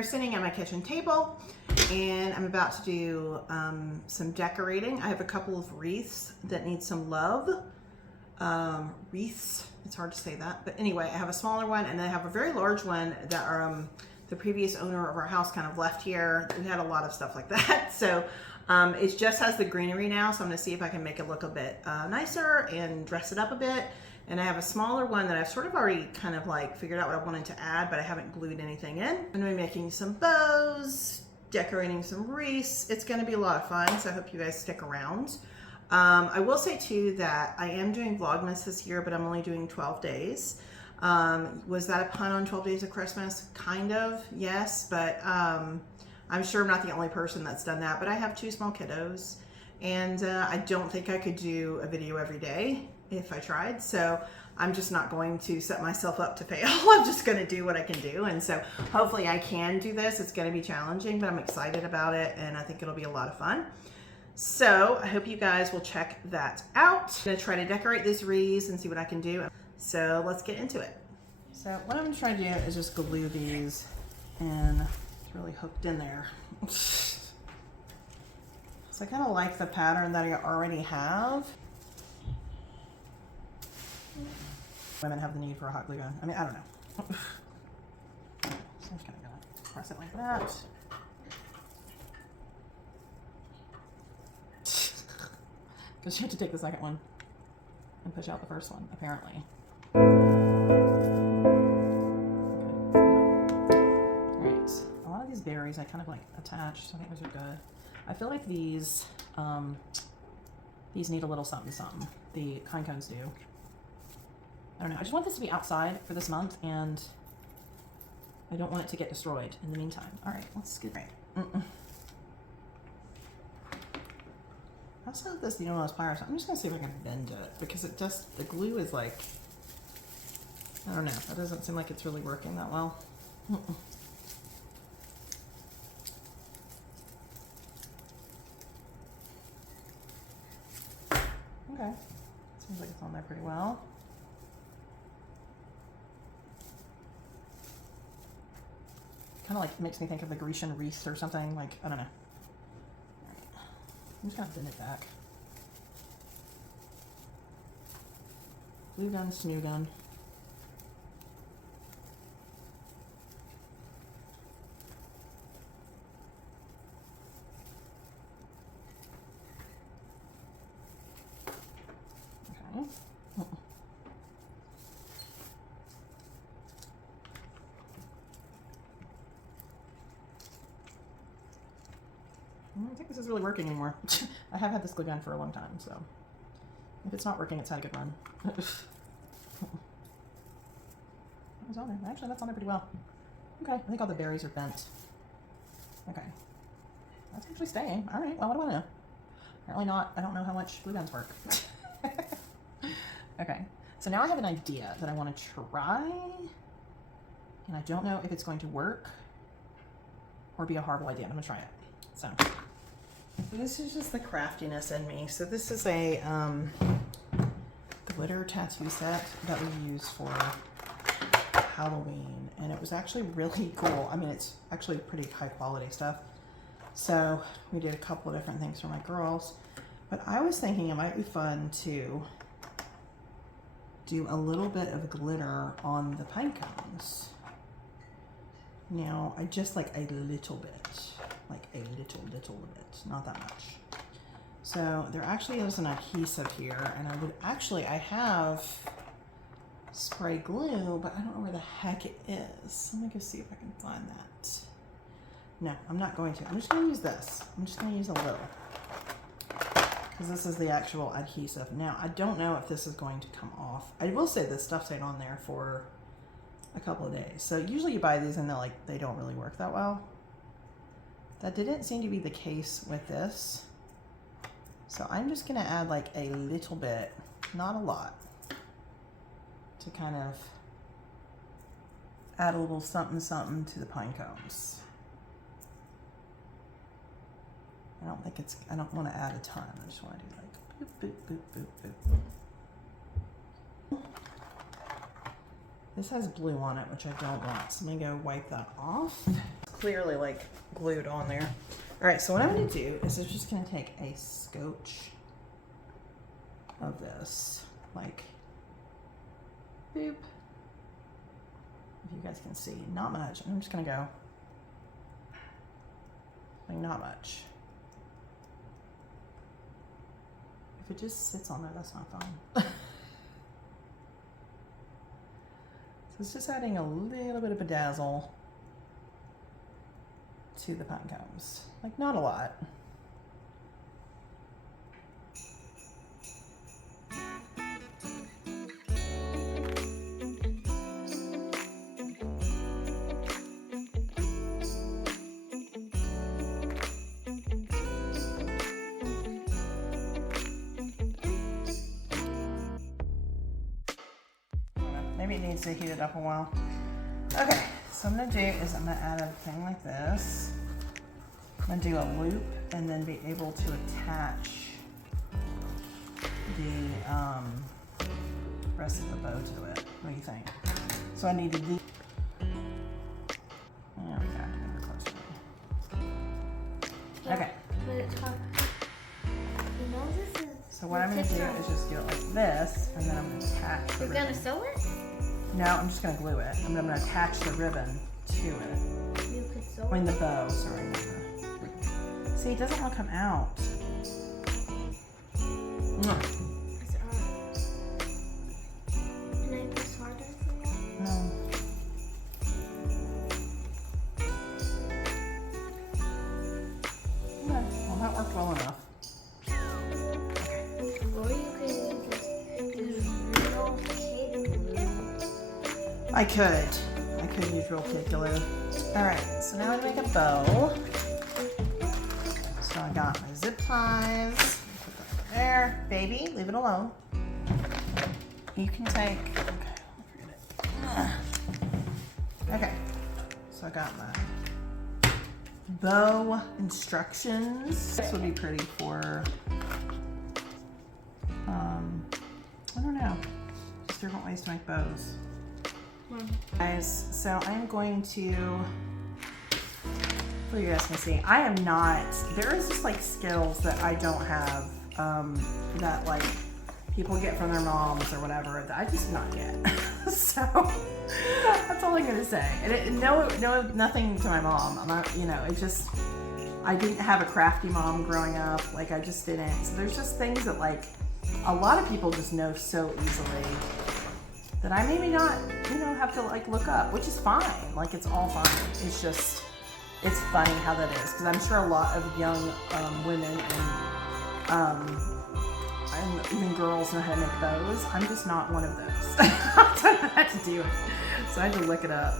We're sitting at my kitchen table and I'm about to do some decorating. I have a couple of wreaths that need some love. Wreaths, it's hard to say that. But anyway, I have a smaller one and then I have a very large one that are, the previous owner of our house kind of left here. We had a lot of stuff like that. So it just has the greenery now. So I'm gonna see if I can make it look a bit nicer and dress it up a bit. And I have a smaller one that I've sort of already kind of like figured out what I wanted to add, but I haven't glued anything in. I'm gonna be making some bows, decorating some wreaths. It's gonna be a lot of fun, so I hope you guys stick around. I will say too that I am doing Vlogmas this year, but I'm only doing 12 days. Was that a pun on 12 Days of Christmas? Kind of, yes, but I'm sure I'm not the only person that's done that, but I have 2 small kiddos and I don't think I could do a video every day if I tried. So I'm just not going to set myself up to fail. I'm just going to do what I can do. And so hopefully I can do this. It's going to be challenging, but I'm excited about it. And I think it'll be a lot of fun. So I hope you guys will check that out. I'm going to try to decorate these wreaths and see what I can do. So let's get into it. So what I'm trying to do is just glue these and it's really hooked in there. So I kind of like the pattern that I already have. Women have the need for a hot glue gun. I mean, I don't know. So I'm just kind of gonna press it like that. Because you have to take the second one and push out the first one, apparently. Okay. Alright, a lot of these berries I kind of like attached, so I think those are good. I feel like these need a little something something. The pine cones do. I don't know. I just want this to be outside for this month, and I don't want it to get destroyed in the meantime. All right, let's get right. I also have this, one of those pliers. I'm just gonna see if I can bend it because it just the glue is like, I don't know. That doesn't seem like it's really working that well. Okay, seems like it's on there pretty well. Kind of like makes me think of the Grecian wreath or something, like, I don't know. Right. I'm just gonna bend it back. Glue gun, snoo gun. Okay. I don't think this is really working anymore. I have had this glue gun for a long time, so if it's not working, it's had a good run. That was on there. Actually, that's on there pretty well. Okay, I think all the berries are bent. Okay, that's actually staying. All right, well, what do I know? Apparently not. I don't know how much glue guns work. Okay, so now I have an idea that I want to try, and I don't know if it's going to work or be a horrible idea. I'm going to try it. So this is just the craftiness in me. So this is a glitter tattoo set that we use for Halloween, and it was actually really cool. I mean, it's actually pretty high quality stuff. So we did a couple of different things for my girls, but I was thinking it might be fun to do a little bit of glitter on the pine cones. Now, I just like a little bit. Like a little bit, not that much. So there actually is an adhesive here, and I have spray glue, but I don't know where the heck it is. Let me go see if I can find that. No, I'm not going to. I'm just gonna use this. I'm just gonna use a little, because this is the actual adhesive. Now, I don't know if this is going to come off. I will say this stuff stayed on there for a couple of days. So usually you buy these and they don't really work that well. That didn't seem to be the case with this. So I'm just gonna add like a little bit, not a lot, to kind of add a little something something to the pine cones. I don't want to add a ton. I just want to do like boop, boop, boop, boop, boop. This has blue on it, which I don't want. So I'm gonna go wipe that off. clearly like glued on there. All right, so what I'm gonna do is I'm just gonna take a scotch of this, like, boop. If you guys can see, not much. I'm just gonna go, like, not much. If it just sits on there, that's not fun. So it's just adding a little bit of bedazzle to the pine cones. Like, not a lot. Maybe it needs to heat it up a while. Okay, so what I'm gonna do is I'm gonna add a thing like this. I'm gonna do a loop and then be able to attach the rest of the bow to it. What do you think? So I needed the. There we go. Get it closer. Yeah, Okay. but it's hard. You know this is. So what I'm gonna do is just do it like this, and then I'm gonna attach the You're ribbon. gonna sew it? No, I'm just gonna glue it. I'm gonna attach the ribbon to it. You could sew I mean it. the bow, sorry. Not the... See, it doesn't want to come out. It's Can I press harder for you? No. Okay, well that worked well enough. Or you can just use real kid glue. I could use real kid glue. All right, so now I'm gonna make a bow. So I got my zip ties. Put that there. Baby, leave it alone. You can take, okay, so I got my bow instructions. This would be pretty for, I don't know, just different ways to make bows. Guys, so I'm going to, so you guys can see, I am not, there is just like skills that I don't have, that like people get from their moms or whatever, that I just not get. So that's all I'm gonna say. And no, nothing to my mom. I'm not, you know, it just, I didn't have a crafty mom growing up. Like, I just didn't. So there's just things that like a lot of people just know so easily that I maybe not, you know, have to like look up, which is fine. Like, it's all fine. It's just, it's funny how that is, because I'm sure a lot of young women and even girls know how to make bows. I'm just not one of those. I don't know how to do it, so I had to look it up.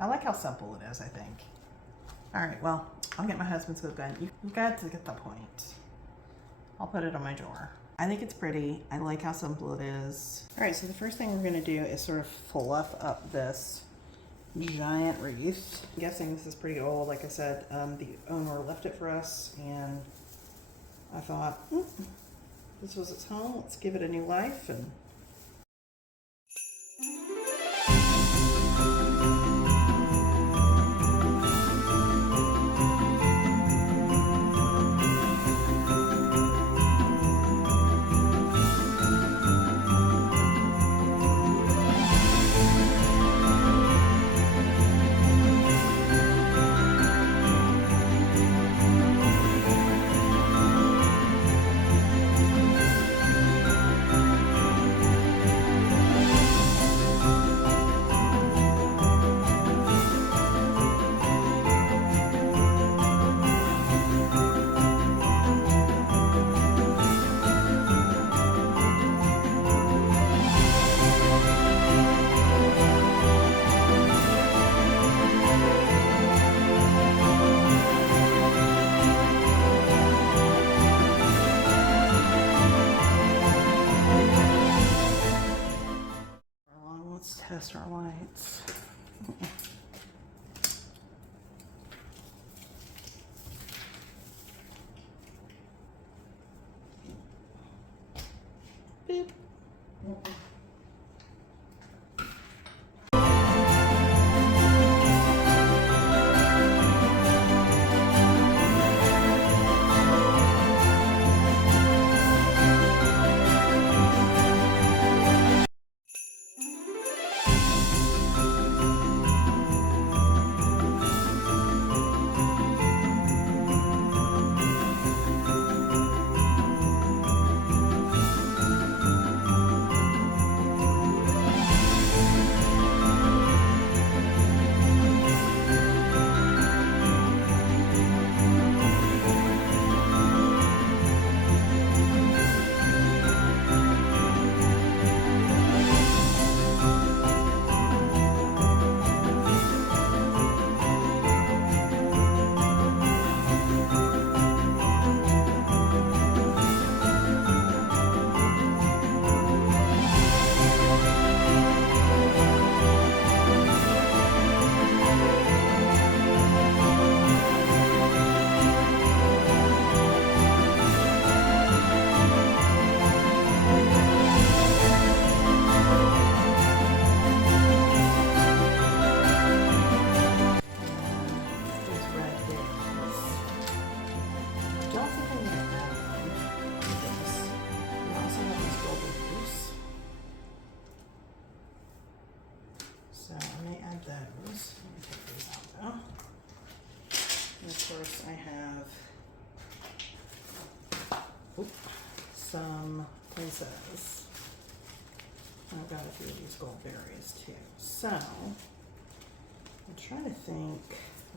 I like how simple it is, I think. All right, well, I'll get my husband's glue gun. You've got to get the point. I'll put it on my drawer. I think it's pretty. I like how simple it is. All right, so the first thing we're gonna do is sort of fluff up this giant wreath. I'm guessing this is pretty old. Like I said, the owner left it for us, and I thought, this was its home. Let's give it a new life. And There's our lights. Beep. So I may add those. Let me take these out though. And of course I have some princess. I've got a few of these gold berries too. So I'm trying to think.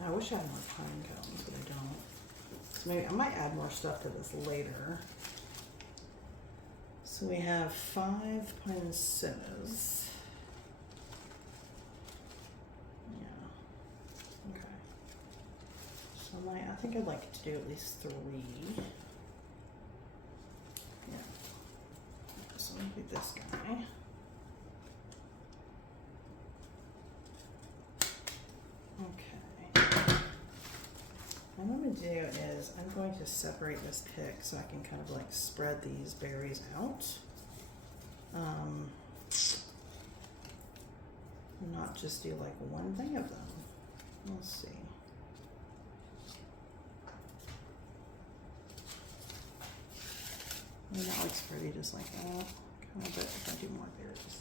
I wish I had more pine cones, but I don't. So maybe I might add more stuff to this later. So we have 5 poinsettias. I think I'd like to do at least 3. Yeah. So I'm gonna do this guy. Okay. What I'm gonna do is I'm going to separate this pick so I can kind of like spread these berries out. Not just do like one thing of them. We'll see. And that looks pretty just like that. Kind of, but if I do more berries.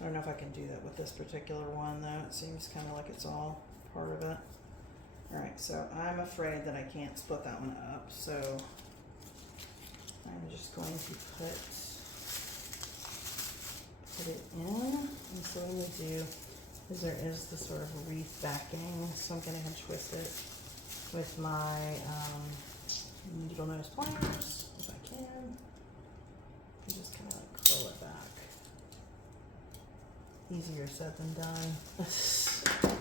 I don't know if I can do that with this particular one though. It seems kind of like it's all part of it. Alright, so I'm afraid that I can't split that one up. So I'm just going to put it in. And so what I'm going to do is there is the sort of wreath backing. So I'm going to twist it with my needle nose pliers, if I can. And just kind of like curl it back. Easier said than done.